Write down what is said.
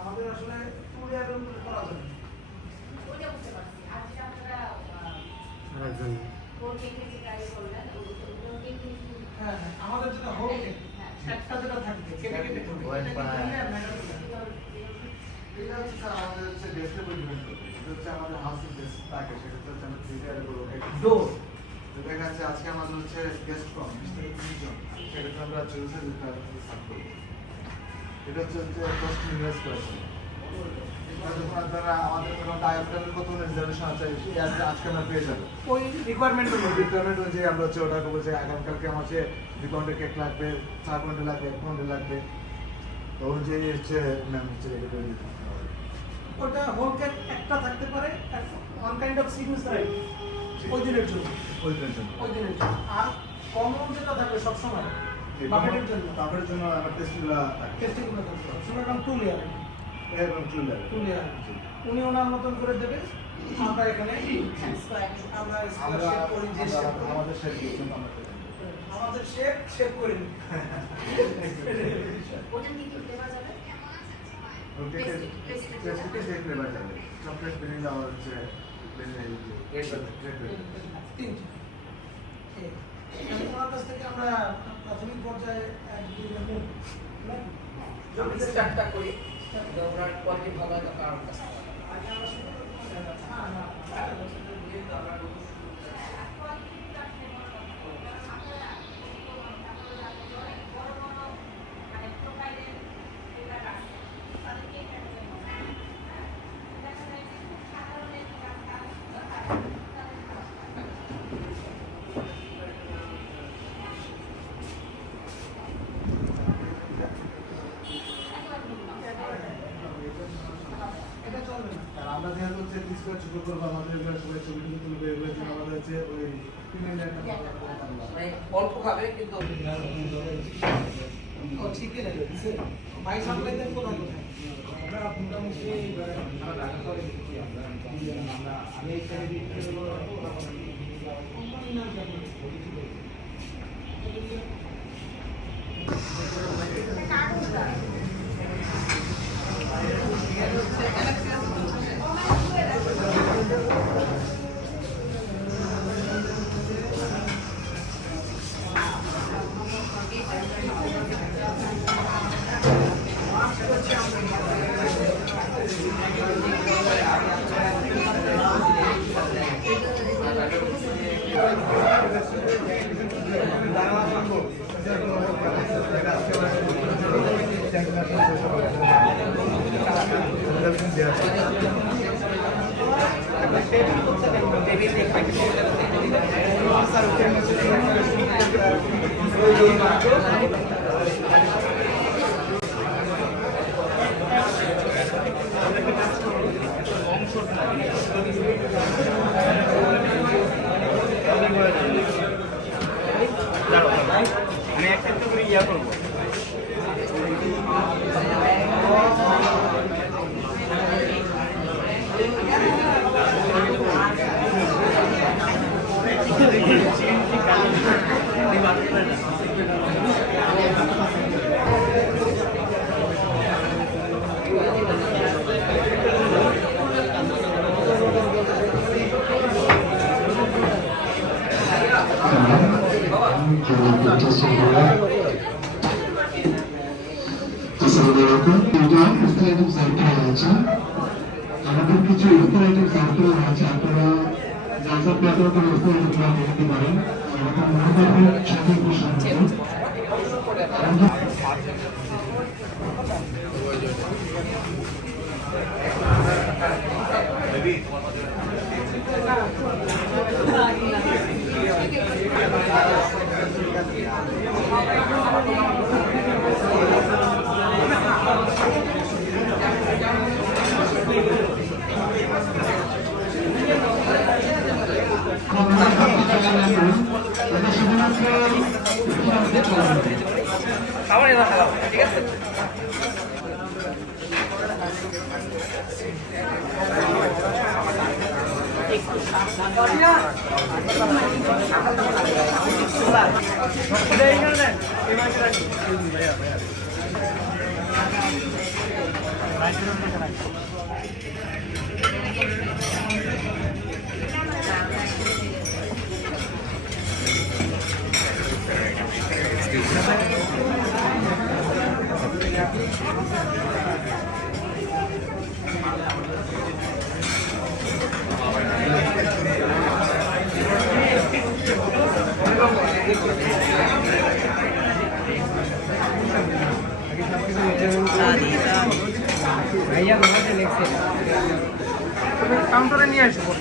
আমাদের আসলে টুরিয়ার করা যাবে আমাদের যেটা হোল একটা যেটা থাকবে কেটে কেটে এটা হচ্ছে আমাদের হচ্ছে ডেস্কের উপর ডিপেন্ড করবে। এটা হচ্ছে আমাদের হাউসিং ডেস্ক থাকে, সেটা হচ্ছে আমরা থিয়েটারে করবো ডোর। তো দেখা যাচ্ছে আজকে আমাদের হচ্ছে গেস্ট কম 20 থেকে 30 জন, সেক্ষেত্রে আমরা চুজে দিতে সার্ভ করবো। এটা হচ্ছে কস্ট ইনভেস্ট করেছে। আপনারা আমাদের ডায়াগ্রামের কত রিজার্ভেশন আছে আজকে আমরা পেয়ে যাবো ওই রিকোয়ারমেন্ট অনুযায়ী আমরা হচ্ছে ওটা করবো যে আগামীকালকে আমার হচ্ছে 2 পাউন্ডের কেক লাগবে, 4 পাউন্ডের লাগবে, 1 পাউন্ডের লাগবে, তো অনুযায়ী হচ্ছে ম্যাম হচ্ছে রেডি করে দিতে হবে। ওটা হোল কেক একটা থাকতে পারে, ওয়ান কাইন্ড অফ সিগনেচার ওই দিনের জন্য আর কমন যেটা থাকবে সবসময় বাকেটের জন্য আমার টেস্টিগুলো থাকবে সবসময় কারণ 2 লেয়ার এবং 2 লেয়ার উনি ওনার মতন করে দেবে। আমরা এখানে আমরা শেপ করি যে আমাদের শেপ করে নিই। ওটা কি ফ্লেভার যাবে? পেস্ট্রি ফ্লেভার যাবে, চকলেট ভ্যানিলা আর হচ্ছে ওনার কাছ থেকে আমরা প্রাথমিক পর্যায়ে স্টার্টটা করি, ওনার কোয়ালিটি ভালো হয় তখন আমার কাছে আমরা যেহেতু হচ্ছে ডিসপ্লে ছোট করবো, আমাদের সবাই ছবি তুলবে, এগুলোর জন্য আমাদের হচ্ছে ওই পেমেন্ট একটা মানে অল্প খাবে কিন্তু ও ঠিকই লাগে দিছে ভাই সামনে দেন কোথায় কোথায় আমরা মোটামুটি আমরা ঢাকা করে দিচ্ছি। আমরা আমি এই সাইডে দিচ্ছি কোম্পানি নাম কি আপনাদের আমি একটা করে ইয়া করবো আমাদের কিছু ইফতার আইটেম সার্ভ করা হয়েছে, আপনারা যা যা প্ল্যাটার করে ইফতার আইটেম দেখতে পারেন। আমাদের মহাবারের সাথে খাবার এবার খারাপ ঠিক আছে। কাউন্টারে নিয়ে আসবো।